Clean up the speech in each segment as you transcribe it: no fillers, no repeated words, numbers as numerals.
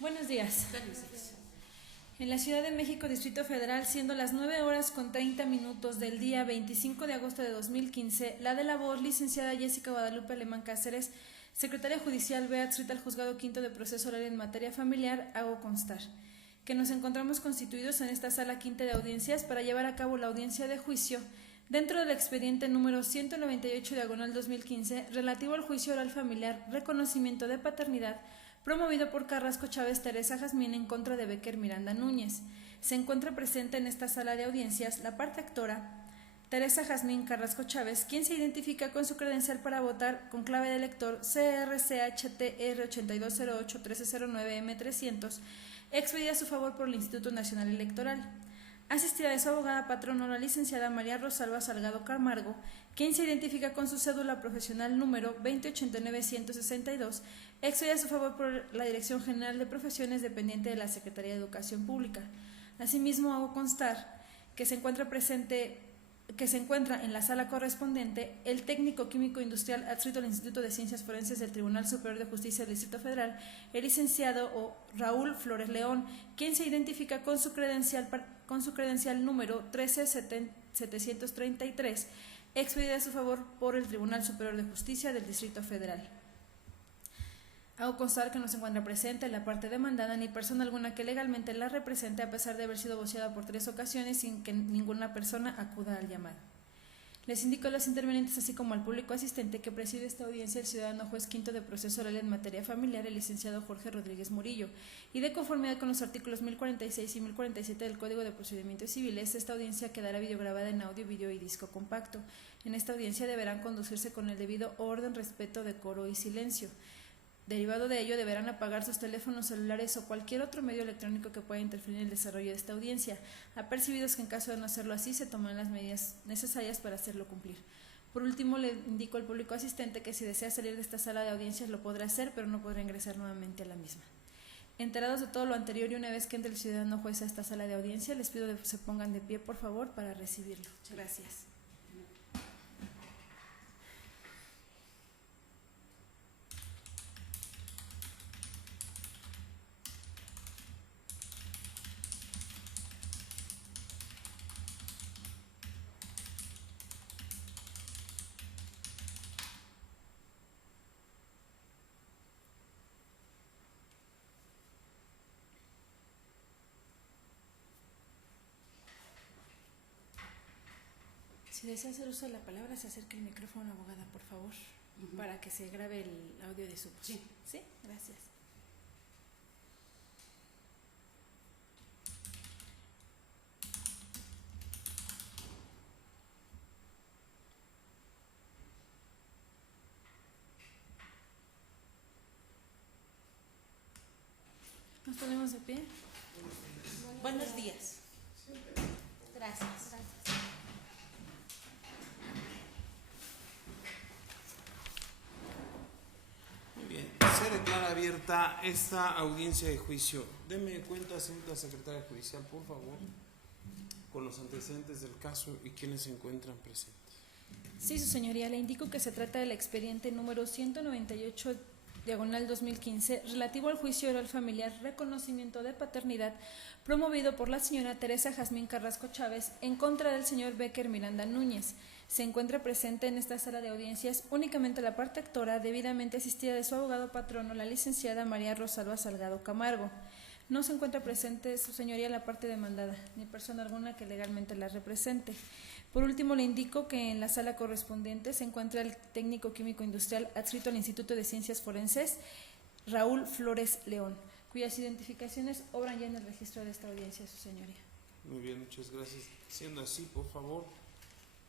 Buenos días. En la Ciudad de México, Distrito Federal, siendo las 9:30 del día 25 de agosto de 2015, la de la voz, licenciada Jessica Guadalupe Alemán Cáceres, secretaria judicial B adscrita al Juzgado Quinto de Proceso Oral en Materia Familiar, hago constar que nos encontramos constituidos en esta sala quinta de audiencias para llevar a cabo la audiencia de juicio dentro del expediente número 198/2015 relativo al juicio oral familiar, reconocimiento de paternidad, promovido por Carrasco Chávez Teresa Jazmín en contra de Becker Miranda Núñez. Se encuentra presente en esta sala de audiencias la parte actora Teresa Jazmín Carrasco Chávez, quien se identifica con su credencial para votar con clave de lector CRCHTR 8208-1309M300, expedida a su favor por el Instituto Nacional Electoral. Asistida de su abogada patrona, la licenciada María Rosalba Salgado Camargo, quien se identifica con su cédula profesional número 2089162, expedida a su favor por la Dirección General de Profesiones dependiente de la Secretaría de Educación Pública. Asimismo, hago constar que se encuentra en la sala correspondiente el técnico químico industrial adscrito al Instituto de Ciencias Forenses del Tribunal Superior de Justicia del Distrito Federal, el licenciado Raúl Flores León, quien se identifica con su credencial número 13733, expedida a su favor por el Tribunal Superior de Justicia del Distrito Federal. Hago constar que no se encuentra presente en la parte demandada ni persona alguna que legalmente la represente, a pesar de haber sido voceada por 3 ocasiones sin que ninguna persona acuda al llamado. Les indico a los intervenientes, así como al público asistente, que preside esta audiencia el ciudadano juez quinto de proceso oral en materia familiar, el licenciado Jorge Rodríguez Murillo, y de conformidad con los artículos 1046 y 1047 del Código de Procedimientos Civiles, esta audiencia quedará videograbada en audio, video y disco compacto. En esta audiencia deberán conducirse con el debido orden, respeto, decoro y silencio. Derivado de ello, deberán apagar sus teléfonos celulares o cualquier otro medio electrónico que pueda interferir en el desarrollo de esta audiencia, apercibidos que en caso de no hacerlo así, se tomarán las medidas necesarias para hacerlo cumplir. Por último, le indico al público asistente que si desea salir de esta sala de audiencias lo podrá hacer, pero no podrá ingresar nuevamente a la misma. Enterados de todo lo anterior y una vez que entre el ciudadano juez a esta sala de audiencia, les pido que se pongan de pie, por favor, para recibirlo. Gracias. Si desea hacer uso de la palabra, se acerque el micrófono, abogada, por favor, para que se grabe el audio de su voz. Sí. ¿Sí? Gracias. ¿Nos ponemos de pie? Buenos días. Gracias. Muy bien, se declara abierta esta audiencia de juicio. Deme cuenta, señora secretaria judicial, por favor, con los antecedentes del caso y quienes se encuentran presentes. Sí, su señoría, le indico que se trata del expediente número 198/2015 relativo al juicio oral familiar, reconocimiento de paternidad, promovido por la señora Teresa Jazmín Carrasco Chávez en contra del señor Becker Miranda Núñez. Se encuentra presente en esta sala de audiencias únicamente la parte actora, debidamente asistida de su abogado patrono, la licenciada María Rosalba Salgado Camargo. No se encuentra presente, su señoría, la parte demandada, ni persona alguna que legalmente la represente. Por último, le indico que en la sala correspondiente se encuentra el técnico químico industrial adscrito al Instituto de Ciencias Forenses, Raúl Flores León, cuyas identificaciones obran ya en el registro de esta audiencia, su señoría. Muy bien, muchas gracias. Siendo así, por favor,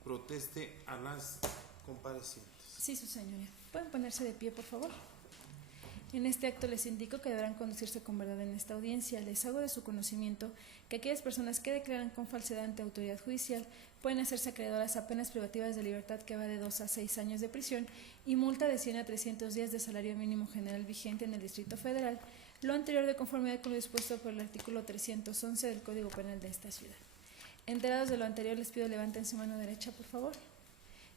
proteste a las comparecientes. Sí, su señoría. ¿Pueden ponerse de pie, por favor? En este acto les indico que deberán conducirse con verdad en esta audiencia. Les hago de su conocimiento que aquellas personas que declaran con falsedad ante autoridad judicial pueden hacerse acreedoras a penas privativas de libertad que va de 2 a 6 años de prisión y multa de 100 a 300 días de salario mínimo general vigente en el Distrito Federal, lo anterior de conformidad con lo dispuesto por el artículo 311 del Código Penal de esta ciudad. Enterados de lo anterior, les pido levanten su mano derecha, por favor.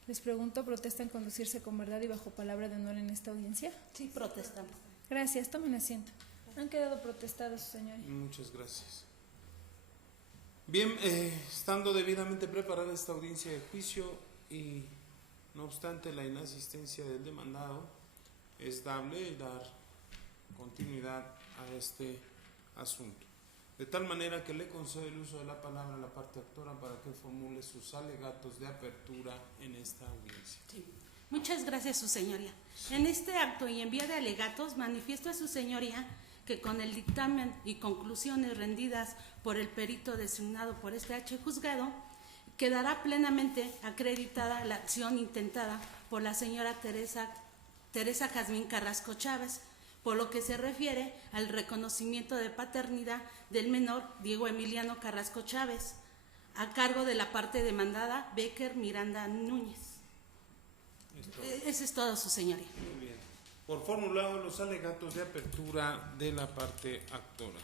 Les pregunto, ¿protestan conducirse con verdad y bajo palabra de honor en esta audiencia? Sí, protestamos. Gracias, tomen asiento. Han quedado protestados, su señoría. Muchas gracias. Bien, estando debidamente preparada esta audiencia de juicio y no obstante la inasistencia del demandado, es dable dar continuidad a este asunto. De tal manera que le concedo el uso de la palabra a la parte actora para que formule sus alegatos de apertura en esta audiencia. Sí. Muchas gracias, su señoría. En este acto y en vía de alegatos manifiesto a su señoría que con el dictamen y conclusiones rendidas por el perito designado por este H juzgado, quedará plenamente acreditada la acción intentada por la señora Teresa Jazmín Carrasco Chávez, por lo que se refiere al reconocimiento de paternidad del menor Diego Emiliano Carrasco Chávez, a cargo de la parte demandada Becker Miranda Núñez. Eso es todo, su señoría. Muy bien. Por formulado los alegatos de apertura de la parte actora.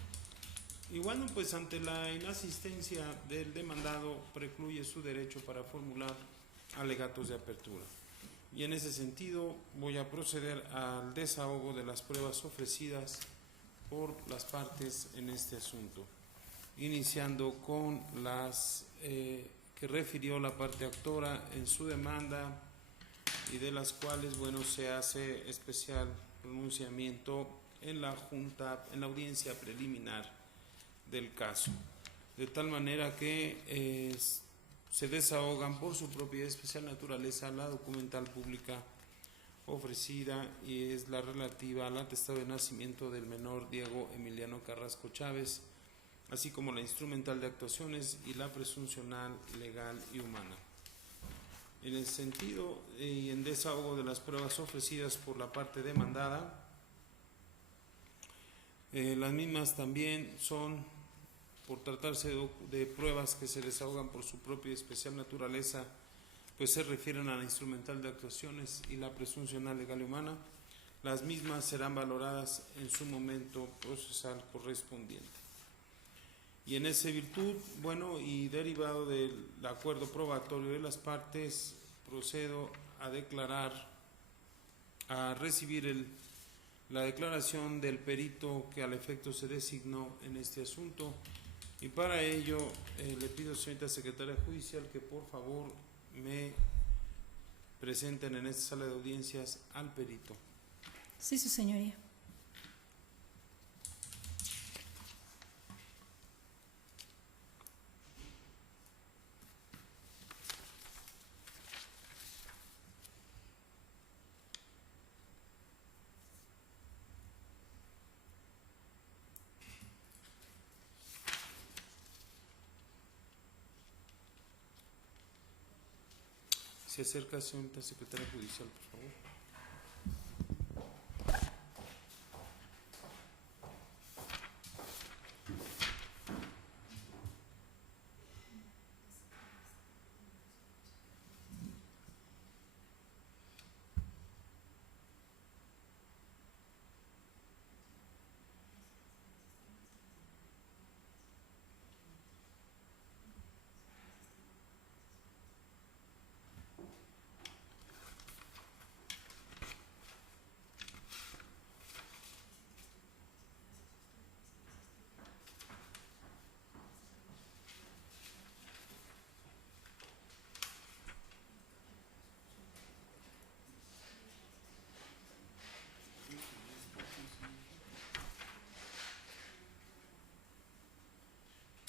Y bueno, pues ante la inasistencia del demandado precluye su derecho para formular alegatos de apertura. Y en ese sentido voy a proceder al desahogo de las pruebas ofrecidas por las partes en este asunto, iniciando con las que refirió la parte actora en su demanda y de las cuales, bueno, se hace especial pronunciamiento en la junta, en la audiencia preliminar del caso, de tal manera que se desahogan por su propia especial naturaleza la documental pública ofrecida, y es la relativa al atestado de nacimiento del menor Diego Emiliano Carrasco Chávez, así como la instrumental de actuaciones y la presuncional legal y humana. En el sentido y en desahogo de las pruebas ofrecidas por la parte demandada, las mismas también son, por tratarse de pruebas que se desahogan por su propia y especial naturaleza, pues se refieren a la instrumental de actuaciones y la presuncional legal y humana. Las mismas serán valoradas en su momento procesal correspondiente. Y en esa virtud, bueno, y derivado del acuerdo probatorio de las partes, procedo a declarar, a recibir la declaración del perito que al efecto se designó en este asunto. Y para ello le pido, señorita secretaria judicial, que por favor me presenten en esta sala de audiencias al perito. Sí, su señoría. Se acerca, señorita secretaria judicial, por favor.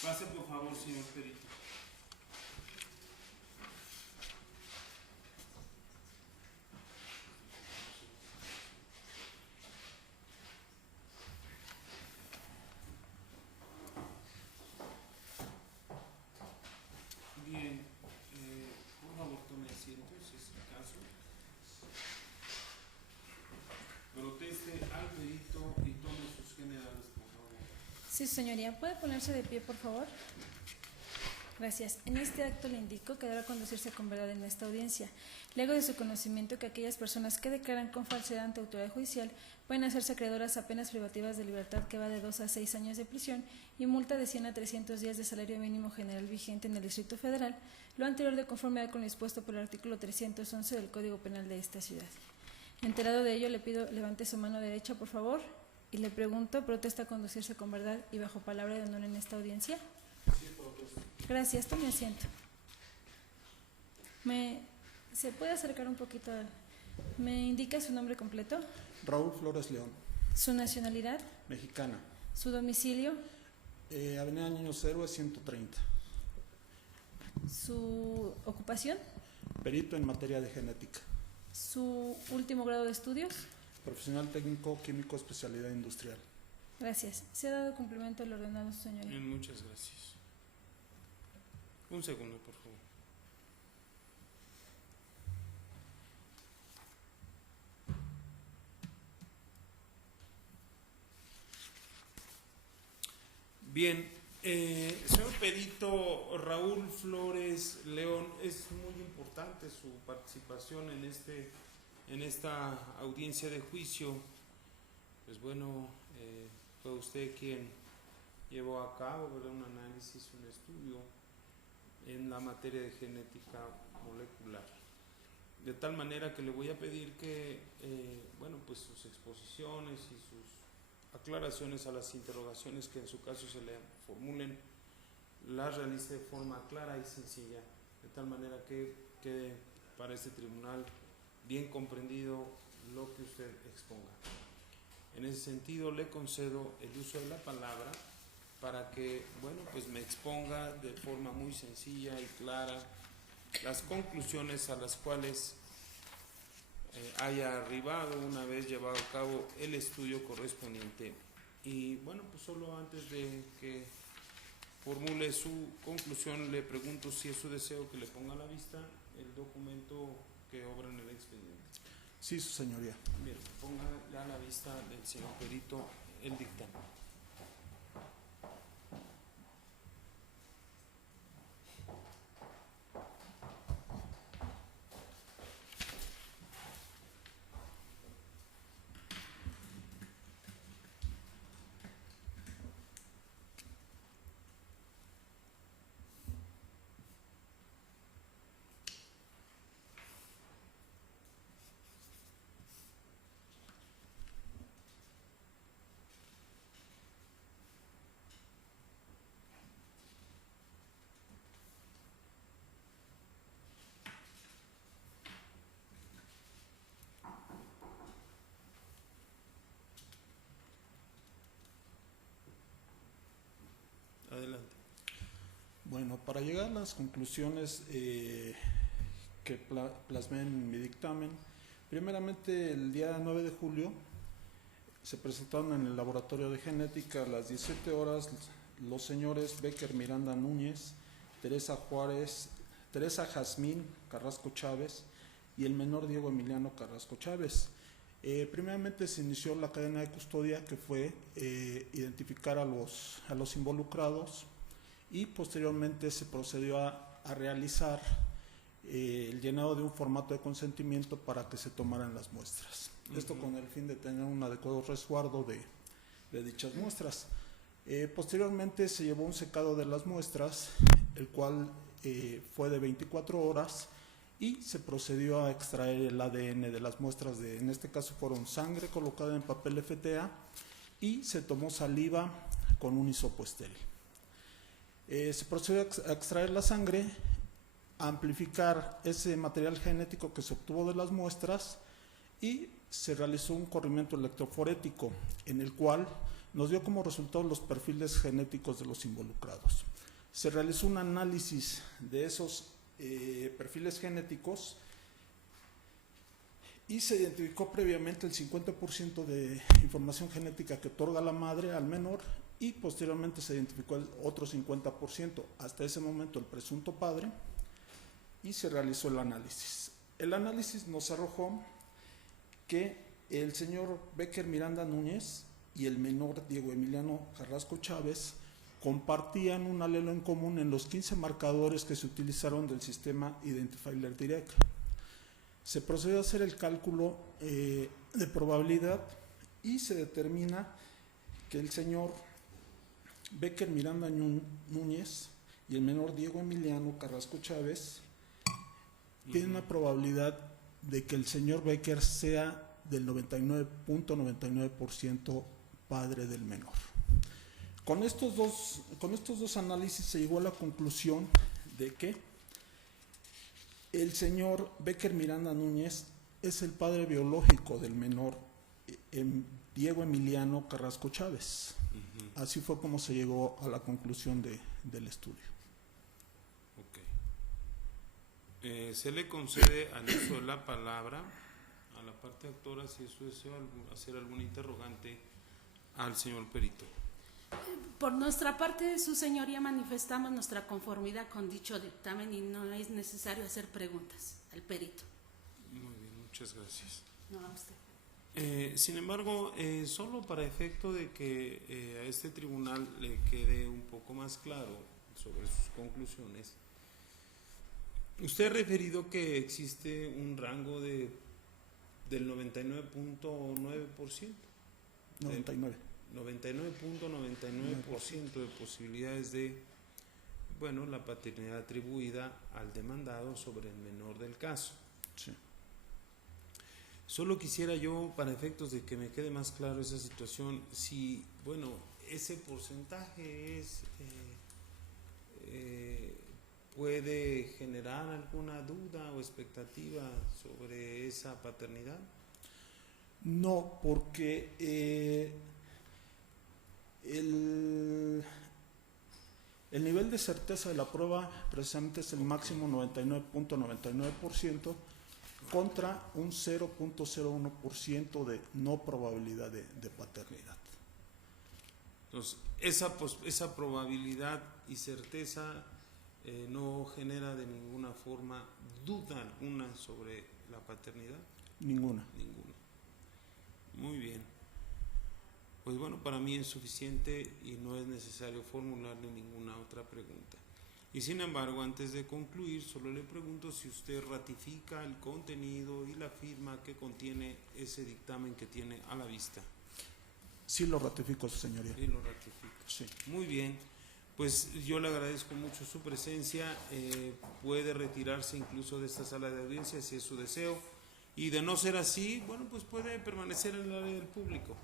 Pase por favor, señor perito. Bien, por favor tome asiento, si es el caso. Proteste al perito y tome sus generales, por favor. Sí, su señoría. ¿Puede ponerse de pie, por favor? Gracias. En este acto le indico que deberá conducirse con verdad en esta audiencia. Luego de su conocimiento que aquellas personas que declaran con falsedad ante autoridad judicial pueden hacerse acreedoras a penas privativas de libertad que va de 2 a 6 años de prisión y multa de 100 a 300 días de salario mínimo general vigente en el Distrito Federal, lo anterior de conformidad con lo dispuesto por el artículo 311 del Código Penal de esta ciudad. Enterado de ello, le pido levante su mano derecha, por favor. Y le pregunto, ¿protesta conducirse con verdad y bajo palabra de honor en esta audiencia? Sí, protesto. Gracias, tome asiento. ¿Se puede acercar un poquito? ¿Me indica su nombre completo? Raúl Flores León, ¿Su nacionalidad? mexicana. ¿Su domicilio? Avenida Niños Héroes 130. ¿Su ocupación? Perito en materia de genética. ¿Su último grado de estudios? Profesional técnico químico, especialidad industrial. Gracias. ¿Se ha dado cumplimiento al ordenado, su señoría? Muchas gracias. Un segundo, por favor. Bien, señor perito Raúl Flores León, es muy importante su participación en esta audiencia de juicio. Pues bueno, fue usted quien llevó a cabo, ¿verdad?, un análisis, un estudio en la materia de genética molecular. De tal manera que le voy a pedir que, bueno, pues sus exposiciones y sus aclaraciones a las interrogaciones que en su caso se le formulen, las realice de forma clara y sencilla, de tal manera que quede para este tribunal bien comprendido lo que usted exponga. En ese sentido, le concedo el uso de la palabra para que, bueno, pues me exponga de forma muy sencilla y clara las conclusiones a las cuales haya arribado una vez llevado a cabo el estudio correspondiente. Y bueno, pues solo antes de que formule su conclusión, le pregunto si es su deseo que le ponga a la vista el documento que obra en el expediente. Sí, su señoría. Bien, ponga ya a la vista del señor perito el dictamen. Adelante. Bueno, para llegar a las conclusiones que plasmé en mi dictamen, primeramente el día 9 de julio se presentaron en el laboratorio de genética a las 17 horas los señores Becker Miranda Núñez, Teresa Jazmín Carrasco Chávez y el menor Diego Emiliano Carrasco Chávez. Primeramente se inició la cadena de custodia, que fue identificar a los involucrados, y posteriormente se procedió a realizar el llenado de un formato de consentimiento para que se tomaran las muestras. Esto con el fin de tener un adecuado resguardo de dichas muestras. Posteriormente se llevó un secado de las muestras, el cual fue de 24 horas, y se procedió a extraer el ADN de las muestras en este caso fueron sangre colocada en papel FTA, y se tomó saliva con un hisopo estéril. Se procedió a extraer la sangre, a amplificar ese material genético que se obtuvo de las muestras, y se realizó un corrimiento electroforético en el cual nos dio como resultado los perfiles genéticos de los involucrados. Se realizó un análisis de esos perfiles genéticos y se identificó previamente el 50% de información genética que otorga la madre al menor, y posteriormente se identificó el otro 50%, hasta ese momento el presunto padre, y se realizó el análisis. El análisis nos arrojó que el señor Becker Miranda Núñez y el menor Diego Emiliano Carrasco Chávez compartían un alelo en común en los 15 marcadores que se utilizaron del sistema Identifier Direct. Se procedió a hacer el cálculo de probabilidad y se determina que el señor Becker Miranda Núñez y el menor Diego Emiliano Carrasco Chávez tienen una probabilidad de que el señor Becker sea del 99.99% padre del menor. Con estos dos análisis se llegó a la conclusión de que el señor Becker Miranda Núñez es el padre biológico del menor Diego Emiliano Carrasco Chávez. Así fue como se llegó a la conclusión del estudio. Ok. Se le concede al uso de la palabra a la parte actora, si eso desea hacer algún interrogante al señor perito. Por nuestra parte, su señoría, manifestamos nuestra conformidad con dicho dictamen y no es necesario hacer preguntas al perito. Muy bien, muchas gracias. No, a usted. Sin embargo, solo para efecto de que a este tribunal le quede un poco más claro sobre sus conclusiones, usted ha referido que existe un rango del 99.9%. 99.99% de posibilidades de, bueno, la paternidad atribuida al demandado sobre el menor del caso. Sí. Solo quisiera yo, para efectos de que me quede más claro esa situación, si, bueno, ese porcentaje puede generar alguna duda o expectativa sobre esa paternidad. No, porque el nivel de certeza de la prueba precisamente es el máximo 99.99% contra un 0.01% de no probabilidad de paternidad. Entonces, esa probabilidad y certeza no genera de ninguna forma duda alguna sobre la paternidad. Ninguna. Ninguna. Muy bien. Pues bueno, para mí es suficiente y no es necesario formularle ninguna otra pregunta. Y sin embargo, antes de concluir, solo le pregunto si usted ratifica el contenido y la firma que contiene ese dictamen que tiene a la vista. Sí lo ratifico, su señoría. Sí, lo ratifico. Sí. Muy bien. Pues yo le agradezco mucho su presencia. Puede retirarse incluso de esta sala de audiencia si es su deseo. Y de no ser así, bueno, pues puede permanecer en el área del público.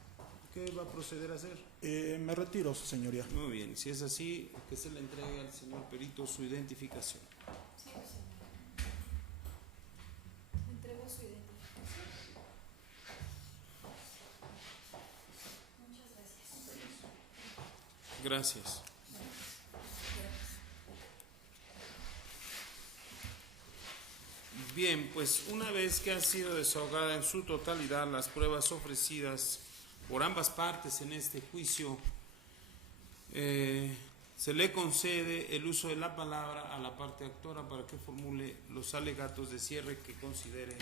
¿Qué va a proceder a hacer? Me retiro, su señoría. Muy bien, si es así, que se le entregue al señor perito su identificación. Sí, señor. Me entregó su identificación. Muchas gracias. Gracias. Bien, pues una vez que ha sido desahogada en su totalidad las pruebas ofrecidas por ambas partes en este juicio, se le concede el uso de la palabra a la parte actora para que formule los alegatos de cierre que considere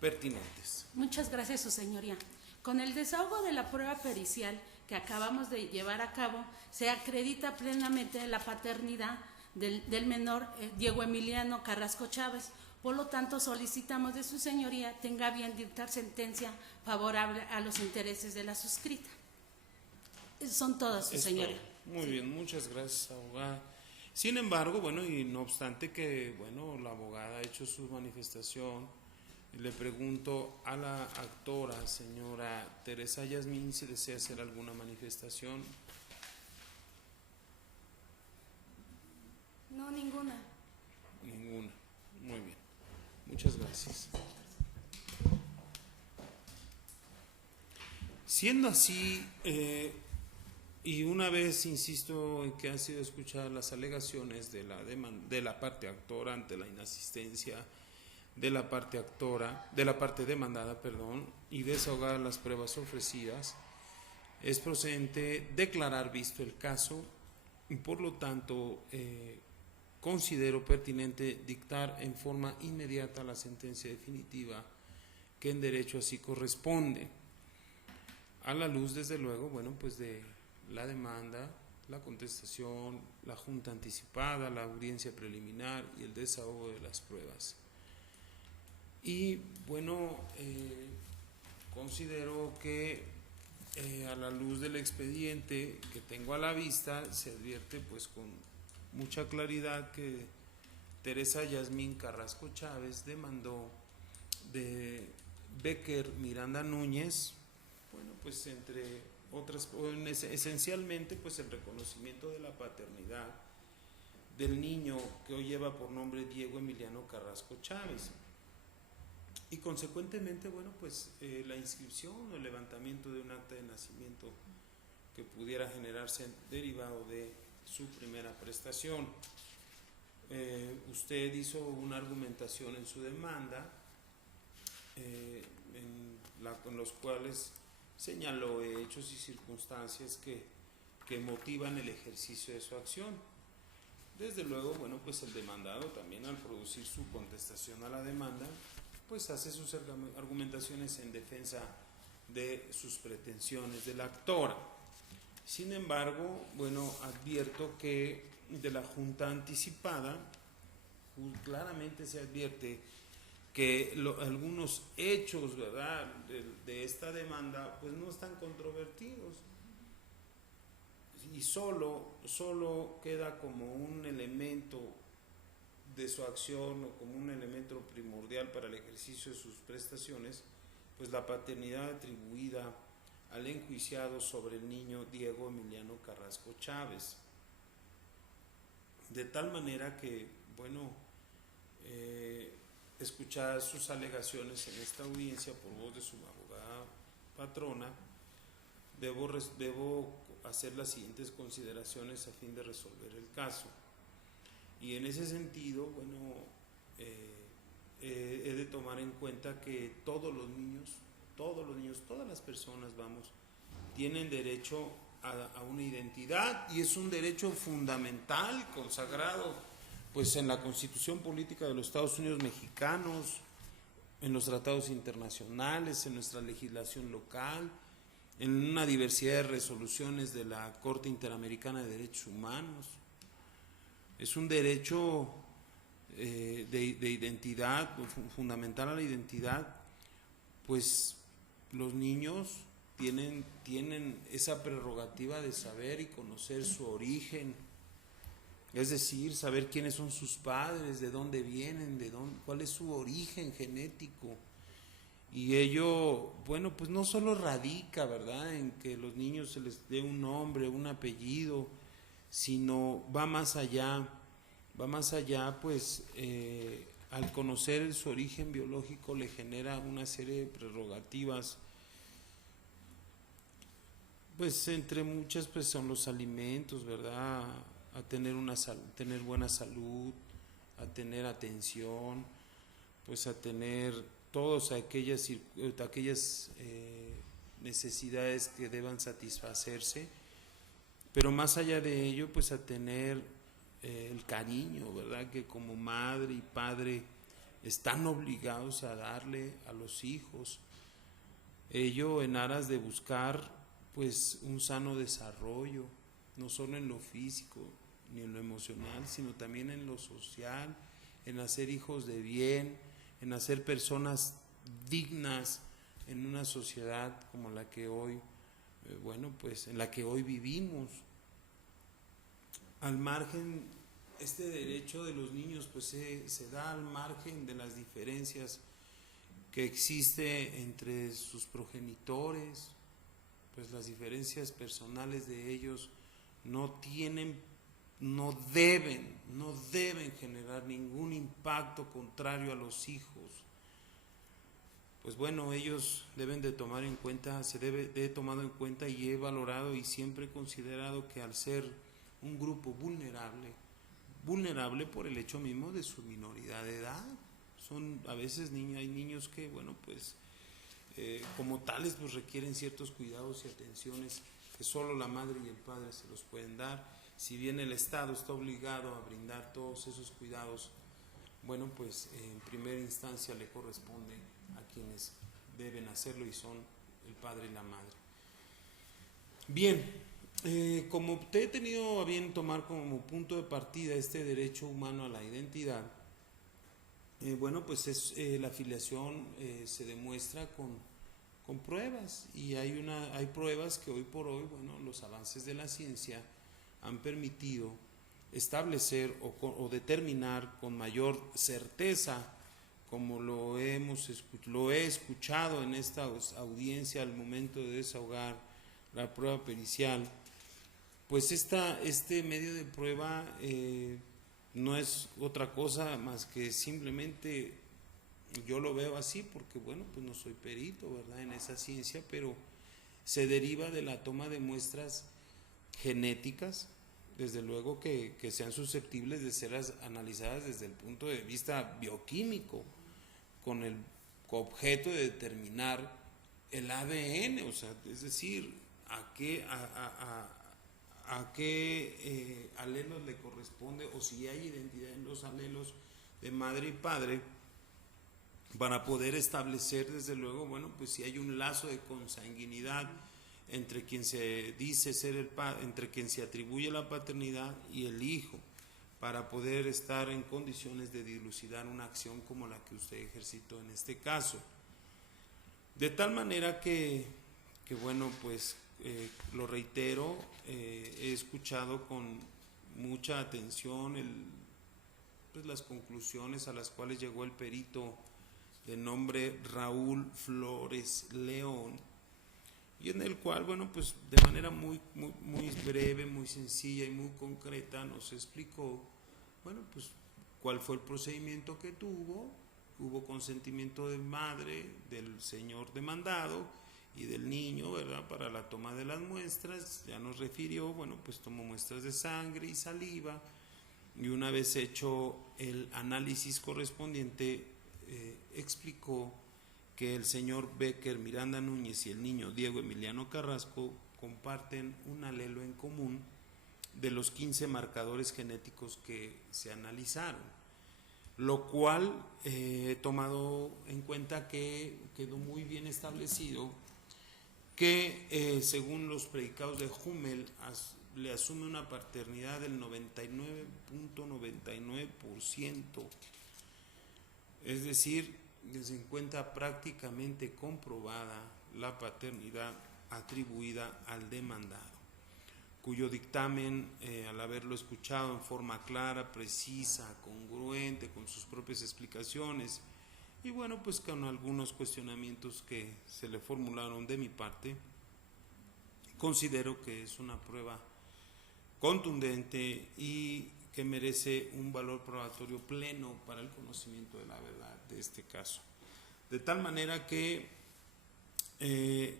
pertinentes. Muchas gracias, su señoría. Con el desahogo de la prueba pericial que acabamos de llevar a cabo, se acredita plenamente la paternidad del menor Diego Emiliano Carrasco Chávez. Por lo tanto, solicitamos de su señoría tenga bien dictar sentencia favorable a los intereses de la suscrita. Son todas, su señoría. Muy bien, muchas gracias, abogada. Sin embargo, bueno, y no obstante que, bueno, la abogada ha hecho su manifestación, le pregunto a la actora, señora Teresa Yasmín, si desea hacer alguna manifestación. No, ninguna. Ninguna. Muy bien. Muchas gracias. Siendo así, y una vez insisto en que han sido escuchadas las alegaciones de la parte actora ante la inasistencia de la parte demandada, y desahogadas las pruebas ofrecidas, es procedente declarar visto el caso y por lo tanto considero pertinente dictar en forma inmediata la sentencia definitiva que en derecho así corresponde, a la luz desde luego, bueno, pues de la demanda, la contestación, la junta anticipada, la audiencia preliminar y el desahogo de las pruebas. Y bueno, considero que a la luz del expediente que tengo a la vista se advierte pues con mucha claridad que Teresa Yasmín Carrasco Chávez demandó de Becker Miranda Núñez, bueno, pues entre esencialmente pues el reconocimiento de la paternidad del niño que hoy lleva por nombre Diego Emiliano Carrasco Chávez, y consecuentemente, bueno, pues la inscripción o el levantamiento de un acta de nacimiento que pudiera generarse derivado de su primera prestación. Usted hizo una argumentación en su demanda en los cuales señaló hechos y circunstancias que motivan el ejercicio de su acción. Desde luego, bueno, pues el demandado también, al producir su contestación a la demanda, pues hace sus argumentaciones en defensa de sus pretensiones de la actora. Sin embargo, bueno, advierto que de la junta anticipada claramente se advierte que algunos hechos, ¿verdad?, de esta demanda pues no están controvertidos, y solo queda como un elemento de su acción o como un elemento primordial para el ejercicio de sus prestaciones, pues la paternidad atribuida al enjuiciado sobre el niño Diego Emiliano Carrasco Chávez. De tal manera que, bueno, escuchadas sus alegaciones en esta audiencia por voz de su abogada patrona, debo hacer las siguientes consideraciones a fin de resolver el caso. Y en ese sentido, bueno, he de tomar en cuenta que todos los niños, todas las personas, tienen derecho a una identidad, y es un derecho fundamental consagrado pues en la Constitución Política de los Estados Unidos Mexicanos, en los tratados internacionales, en nuestra legislación local, en una diversidad de resoluciones de la Corte Interamericana de Derechos Humanos. Es un derecho de identidad, fundamental a la identidad, pues los niños tienen esa prerrogativa de saber y conocer su origen, es decir, saber quiénes son sus padres, de dónde vienen, cuál es su origen genético. Y ello, bueno, pues no solo radica, ¿verdad?, en que los niños se les dé un nombre, un apellido, sino va más allá, pues al conocer su origen biológico le genera una serie de prerrogativas, pues entre muchas pues son los alimentos, ¿verdad?, a tener tener buena salud, a tener atención, pues a tener todas aquellas necesidades que deban satisfacerse, pero más allá de ello, pues a tener el cariño, ¿verdad?, que como madre y padre están obligados a darle a los hijos, ello en aras de buscar pues un sano desarrollo, no solo en lo físico ni en lo emocional, sino también en lo social, en hacer hijos de bien, en hacer personas dignas en una sociedad como la que hoy, pues en la que hoy vivimos. Al margen, este derecho de los niños pues se da al margen de las diferencias que existe entre sus progenitores, pues las diferencias personales de ellos no deben generar ningún impacto contrario a los hijos. Pues bueno, ellos deben de tomar en cuenta, he tomado en cuenta y he valorado y siempre he considerado que al ser un grupo vulnerable por el hecho mismo de su minoridad de edad, son a veces hay niños que, bueno, pues como tales pues requieren ciertos cuidados y atenciones que solo la madre y el padre se los pueden dar. Si bien el Estado está obligado a brindar todos esos cuidados, bueno, pues en primera instancia le corresponde a quienes deben hacerlo, y son el padre y la madre. Bien, como te he tenido a bien tomar como punto de partida este derecho humano a la identidad, bueno, pues la afiliación se demuestra con pruebas, y hay pruebas que hoy por hoy, bueno, los avances de la ciencia han permitido establecer o determinar con mayor certeza, como lo he escuchado en esta audiencia al momento de desahogar la prueba pericial, pues este medio de prueba no es otra cosa más que simplemente, yo lo veo así porque bueno, pues no soy perito, ¿verdad?, en esa ciencia, pero se deriva de la toma de muestras genéticas, desde luego que sean susceptibles de ser analizadas desde el punto de vista bioquímico, con el objeto de determinar el ADN, o sea, es decir, a qué alelos le corresponde, o si hay identidad en los alelos de madre y padre, para poder establecer, desde luego, bueno, pues si hay un lazo de consanguinidad entre quien se dice ser el padre, entre quien se atribuye la paternidad y el hijo, para poder estar en condiciones de dilucidar una acción como la que usted ejercitó en este caso. De tal manera que bueno, pues lo reitero, he escuchado con mucha atención pues las conclusiones a las cuales llegó el perito de nombre Raúl Flores León, y en el cual, bueno, pues de manera muy breve, muy sencilla y muy concreta nos explicó, bueno, pues cuál fue el procedimiento que hubo consentimiento de madre, del señor demandado y del niño, ¿verdad?, para la toma de las muestras. Ya nos refirió, bueno, pues tomó muestras de sangre y saliva, y una vez hecho el análisis correspondiente, explicó que el señor Becker Miranda Núñez y el niño Diego Emiliano Carrasco comparten un alelo en común de los 15 marcadores genéticos que se analizaron, lo cual he tomado en cuenta que quedó muy bien establecido que según los predicados de Hummel le asume una paternidad del 99.99%, es decir, que se encuentra prácticamente comprobada la paternidad atribuida al demandado, cuyo dictamen, al haberlo escuchado en forma clara, precisa, congruente con sus propias explicaciones, y bueno, pues con algunos cuestionamientos que se le formularon de mi parte, considero que es una prueba contundente y que merece un valor probatorio pleno para el conocimiento de la verdad de este caso. De tal manera que,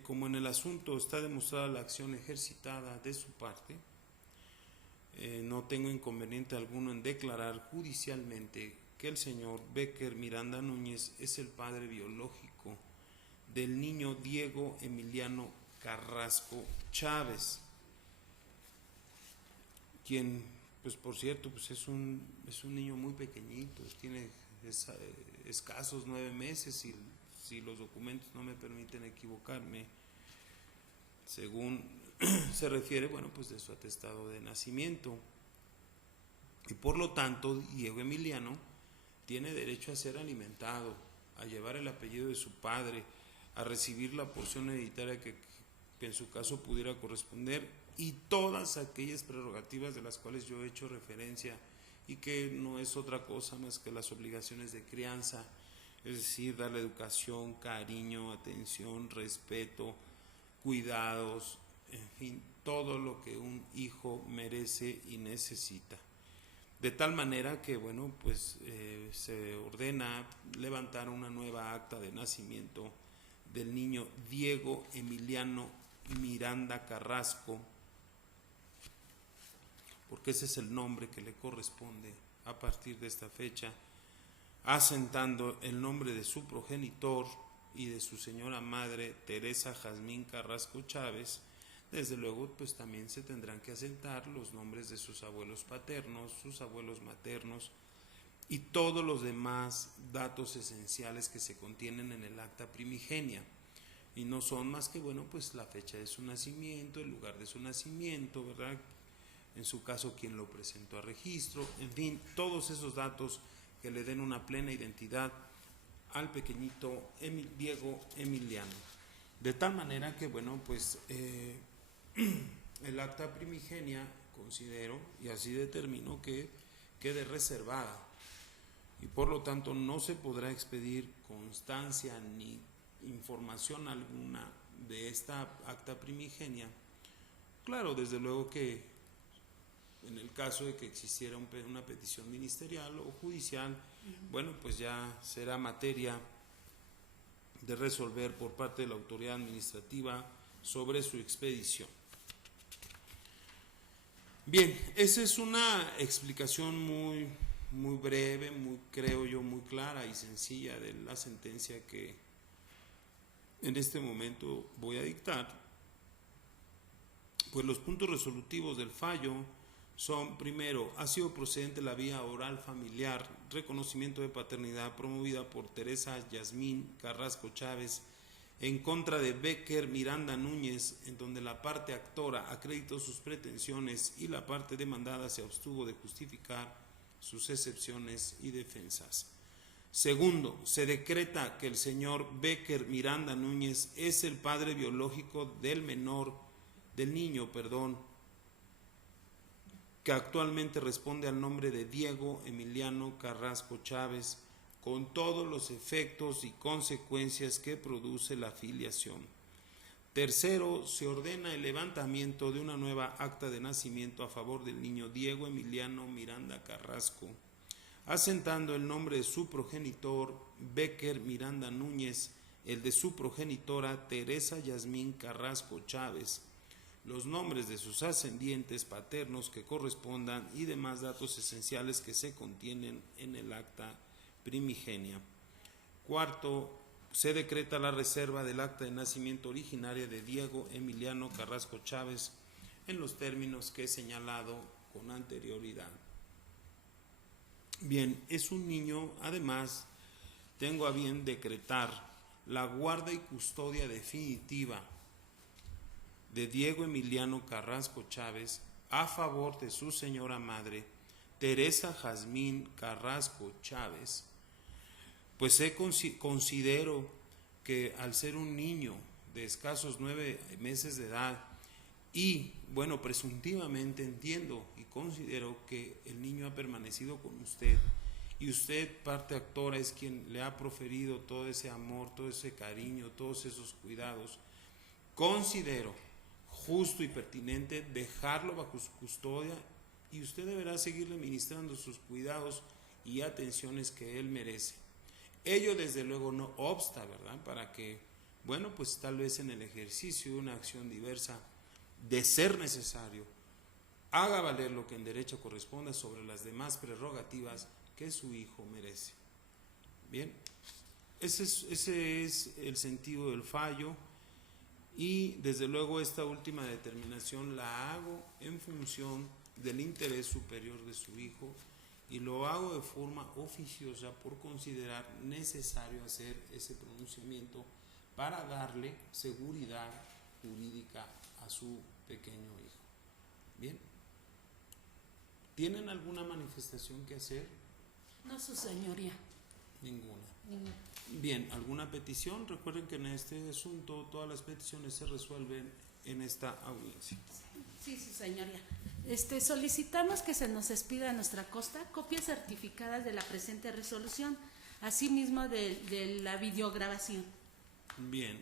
como en el asunto está demostrada la acción ejercitada de su parte, no tengo inconveniente alguno en declarar judicialmente que el señor Becker Miranda Núñez es el padre biológico del niño Diego Emiliano Carrasco Chávez, quien, pues por cierto, pues es un niño muy pequeñito, tiene escasos 9 meses, y si los documentos no me permiten equivocarme, según se refiere, bueno, pues de su atestado de nacimiento, y por lo tanto Diego Emiliano tiene derecho a ser alimentado, a llevar el apellido de su padre, a recibir la porción hereditaria que en su caso pudiera corresponder, y todas aquellas prerrogativas de las cuales yo he hecho referencia, y que no es otra cosa más que las obligaciones de crianza, es decir, darle educación, cariño, atención, respeto, cuidados, en fin, todo lo que un hijo merece y necesita. De tal manera que, bueno, pues se ordena levantar una nueva acta de nacimiento del niño Diego Emiliano Miranda Carrasco, porque ese es el nombre que le corresponde a partir de esta fecha, asentando el nombre de su progenitor y de su señora madre Teresa Jazmín Carrasco Chávez. Desde luego, pues también se tendrán que asentar los nombres de sus abuelos paternos, sus abuelos maternos y todos los demás datos esenciales que se contienen en el acta primigenia, y no son más que, bueno, pues la fecha de su nacimiento, el lugar de su nacimiento, ¿verdad?, en su caso quien lo presentó a registro, en fin, todos esos datos que le den una plena identidad al pequeñito Diego Emiliano. De tal manera que, bueno, pues el acta primigenia, considero, y así determino, que quede reservada, y por lo tanto no se podrá expedir constancia ni información alguna de esta acta primigenia Claro, desde luego que en el caso de que existiera una petición ministerial o judicial, bueno, pues ya será materia de resolver por parte de la autoridad administrativa sobre su expedición. Bien, esa es una explicación muy breve, creo yo, muy clara y sencilla de la sentencia que en este momento voy a dictar. Pues los puntos resolutivos del fallo son: primero, ha sido procedente la vía oral familiar, reconocimiento de paternidad promovida por Teresa Yasmín Carrasco Chávez en contra de Becker Miranda Núñez, en donde la parte actora acreditó sus pretensiones y la parte demandada se abstuvo de justificar sus excepciones y defensas. Segundo, se decreta que el señor Becker Miranda Núñez es el padre biológico del niño, que actualmente responde al nombre de Diego Emiliano Carrasco Chávez, con todos los efectos y consecuencias que produce la filiación. Tercero, se ordena el levantamiento de una nueva acta de nacimiento a favor del niño Diego Emiliano Miranda Carrasco, asentando el nombre de su progenitor Becker Miranda Núñez, el de su progenitora Teresa Yasmín Carrasco Chávez, los nombres de sus ascendientes paternos que correspondan y demás datos esenciales que se contienen en el acta primigenia. Cuarto, se decreta la reserva del acta de nacimiento originaria de Diego Emiliano Carrasco Chávez en los términos que he señalado con anterioridad. Bien, es un niño, además, tengo a bien decretar la guarda y custodia definitiva de Diego Emiliano Carrasco Chávez a favor de su señora madre, Teresa Jazmín Carrasco Chávez, pues considero que al ser un niño de escasos 9 meses de edad y, bueno, presuntivamente entiendo y considero que el niño ha permanecido con usted y usted, parte actora, es quien le ha proferido todo ese amor, todo ese cariño, todos esos cuidados, considero justo y pertinente dejarlo bajo su custodia y usted deberá seguirle ministrando sus cuidados y atenciones que él merece. Ello desde luego no obsta, ¿verdad?, para que, bueno, pues tal vez en el ejercicio de una acción diversa, de ser necesario, haga valer lo que en derecho corresponda sobre las demás prerrogativas que su hijo merece. Bien, ese es el sentido del fallo. Y desde luego esta última determinación la hago en función del interés superior de su hijo y lo hago de forma oficiosa por considerar necesario hacer ese pronunciamiento para darle seguridad jurídica a su pequeño hijo. Bien, ¿tienen alguna manifestación que hacer? No, su señoría. Ninguna. Bien, ¿alguna petición? Recuerden que en este asunto todas las peticiones se resuelven en esta audiencia. Sí, su señoría. Solicitamos que se nos expida a nuestra costa copias certificadas de la presente resolución, asimismo de la videograbación. Bien,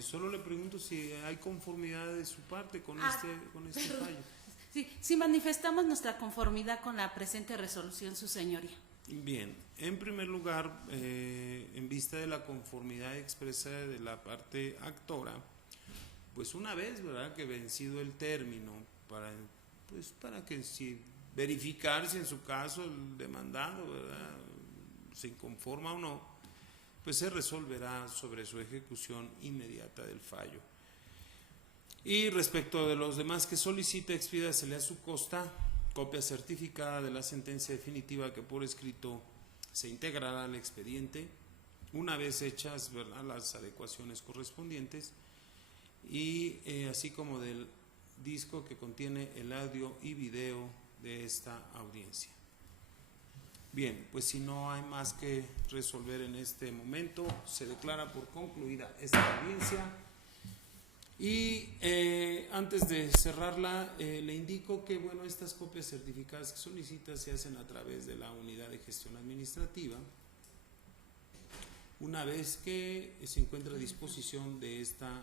solo le pregunto si hay conformidad de su parte con este fallo. Sí, manifestamos nuestra conformidad con la presente resolución, su señoría. Bien, en primer lugar, en vista de la conformidad expresa de la parte actora, pues una vez, ¿verdad?, que vencido el término, para que si verificar si en su caso el demandado, ¿verdad?, se inconforma o no, pues se resolverá sobre su ejecución inmediata del fallo. Y respecto de los demás que solicita, expídasele a su costa copia certificada de la sentencia definitiva que por escrito se integrará al expediente una vez hechas, ¿verdad?, las adecuaciones correspondientes y así como del disco que contiene el audio y video de esta audiencia. Bien, pues si no hay más que resolver en este momento, se declara por concluida esta audiencia. Y antes de cerrarla, le indico que, bueno, estas copias certificadas que solicita se hacen a través de la unidad de gestión administrativa, una vez que se encuentra a disposición de esta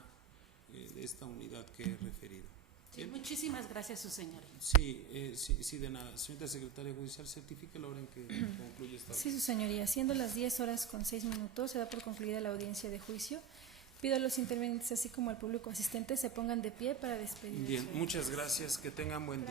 unidad que he referido. Sí, muchísimas gracias, su señoría. Sí, de nada. Señorita secretaria judicial, certifique la hora en que concluye esta Sí, su señoría. Siendo las 10:06, se da por concluida la audiencia de juicio. Pido a los intervenientes, así como al público asistente, se pongan de pie para despedir. Bien, muchas gracias. Que tengan buen día.